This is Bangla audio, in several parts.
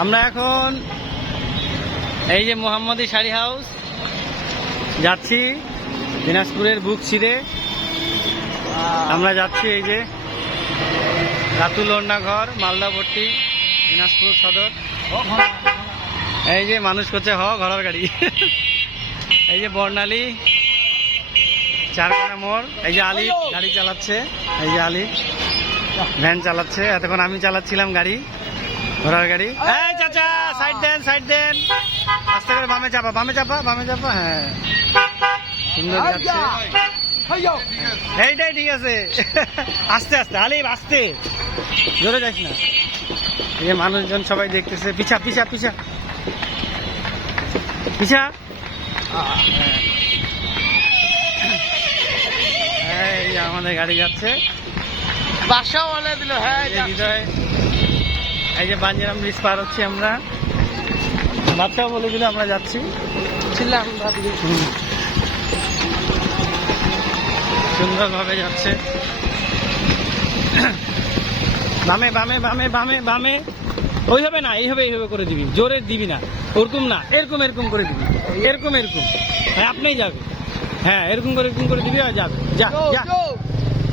আমরা এখন এই যে মোহাম্মদী শাড়ি হাউস যাচ্ছি, দিনাজপুরের বুক ছিঁড়ে আমরা যাচ্ছি। এই যে রাতুল ওড়না ঘর, মালদাপট্টি, দিনাজপুর সদর। এই যে মানুষ করছে ঘরের গাড়ি। এই যে বর্ণালী চারখানা মোড়। এই যে আলী গাড়ি চালাচ্ছে, এই যে আলী ভ্যান চালাচ্ছে। এতক্ষণ আমি চালাচ্ছিলাম গাড়ি, ঘোড়ার গাড়ি। এই চাচা সাইড দেন, সাইড দেন, আস্তে করে বামে চাপা, বামে চাপা, বামে চাপা। হ্যাঁ, সুন্দর যাচ্ছে। এইটাই ঠিক আছে। আস্তে আস্তে আলী, আস্তে, জোরে যাস না। এই যে মানুষজন সবাই দেখতেছে। পিছা পিছা পিছা পিছা। এই যে আমাদের গাড়ি যাচ্ছে। বাসা বলে দিল। হ্যাঁ হৃদয়, এই যে বাঞ্জিরাম ব্রিজ পার হচ্ছি আমরা। বাচ্চাও বলে দিল আমরা যাচ্ছি। ছিলাম সুন্দরভাবে যাচ্ছে। বামে বামে বামে বামে বামে। ওইভাবে না, এইভাবে এইভাবে করে দিবি, জোরে দিবি না, ওরকম না, এরকম এরকম করে দিবি, এরকম এরকম। হ্যাঁ, আপনিই যাবে। হ্যাঁ, এরকম করে দিবি আর যাবে। যা যা,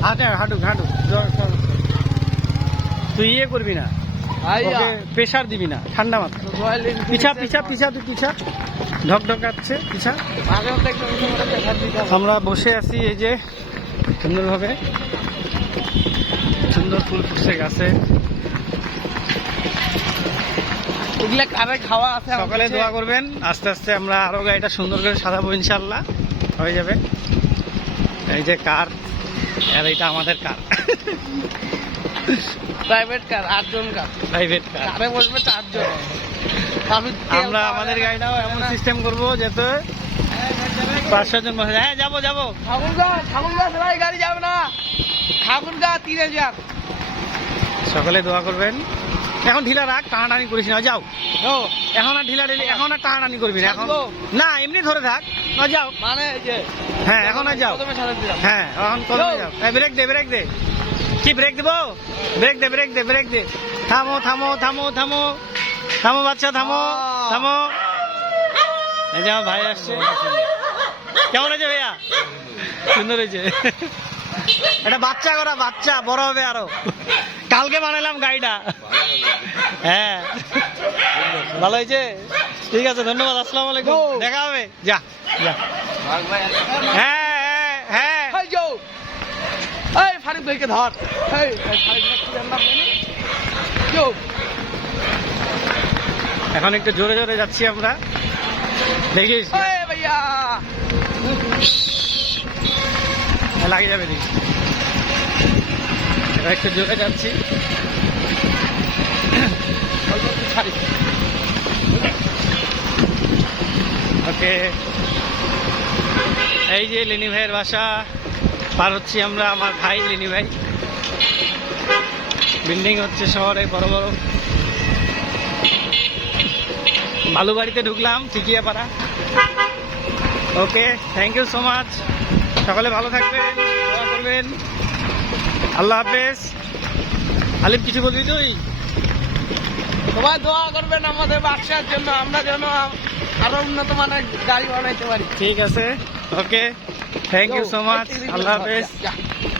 হাঁটে হাঁটুক হাঁটুক। তুই ইয়ে করবি না, প্রেশার দিবি না, ঠান্ডা মাথা। পিছা পিছা পিছা, তুই পিছা, ঢকঢকাচ্ছে পিছা। আমরা বসে আছি এই যে সুন্দরভাবে, সুন্দর ফুল ফুটছে গাছে। এগুলা কারে খাওয়া আছে? সকালে দোয়া করবেন। আস্তে আস্তে আমরা আরো গাড়িটা সুন্দর করে সাজাবো, ইনশাল্লাহ হয়ে যাবে। এই যে কার, আর এটা আমাদের কার, প্রাইভেট কার, 8 জন কার, প্রাইভেট কার। কারে বসবে 4 জন। আমরা আমাদের গাড়িটাও এমন সিস্টেম করবো যাতে 5-6 জন বসে। হ্যাঁ, যাবো যাবো। ঠাকুরগা সবাই গাড়ি যাবে না, ঠাকুরগা 3000। সকালে দোয়া করবেন। এখন ঢিলা রাখ, টানাটানি করিস না, যাও। এখন আর ঢিলা ঢিলি, এখন আর টানাটানি করবি না। এখন না, এমনি ধরে থাক, যাও। মানে হ্যাঁ, এখন আর যাও। হ্যাঁ, এখন কদমে যাও। ব্রেক দে, ব্রেক দে। কি ব্রেক দেবো? ব্রেক দে, ব্রেক দে, ব্রেক দে। থামো থামো থামো থামো থামো বাচ্চা, থামো থামো। এই যে আমার ভাই আসছে। কেমন হয়েছে ভাইয়া? সুন্দর হয়েছে। এটা বাচ্চা করা, বাচ্চা বড় হবে আরো। কালকে বানালাম গাড়িটা। হ্যাঁ, ভালো হয়েছে। ঠিক আছে, ধন্যবাদ। আসসালামু আলাইকুম, দেখা হবে। যা যা। হ্যাঁ হ্যাঁ হ্যাঁ। এই ফারুক ভাইকে ধর। এখন একটু জোরে জোরে যাচ্ছি আমরা, দেখিস ভাইয়া লাগে যাবে। দেখিস এবার একটু জোরে যাচ্ছি। ওকে, এই যে লিনি ভাইয়ের বাসা পার হচ্ছি আমরা। আমার ভাই লিনি ভাই। বিল্ডিং হচ্ছে শহরে বড় বড়। বালুবাড়িতে ঢুকলাম, টিকিয়াপাড়া। ওকে, থ্যাংক ইউ সো মাচ। সকালে ভালো থাকবেন, দোয়া করবেন। আল্লাহ হাফেজ। আলিফ, কিছু বলবি তুই? সবাই দোয়া করবেন আমাদের ব্যবসার জন্য, আমরা যেন আরো উন্নত মানের গাড়ি বানাইতে পারি। ঠিক আছে, ওকে, থ্যাংক ইউ সো মাচ। আল্লাহ হাফেজ।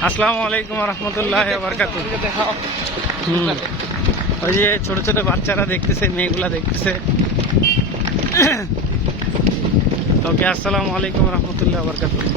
আসসালামু আলাইকুম রহমতুল্লাহ বারকাতুহু। ওই যে ছোট ছোট বাচ্চারা দেখতেছে, মেয়েগুলা দেখতেছে। ওকে, আসসালামু আলাইকুম রহমতুল্লাহ বারকাতুহু।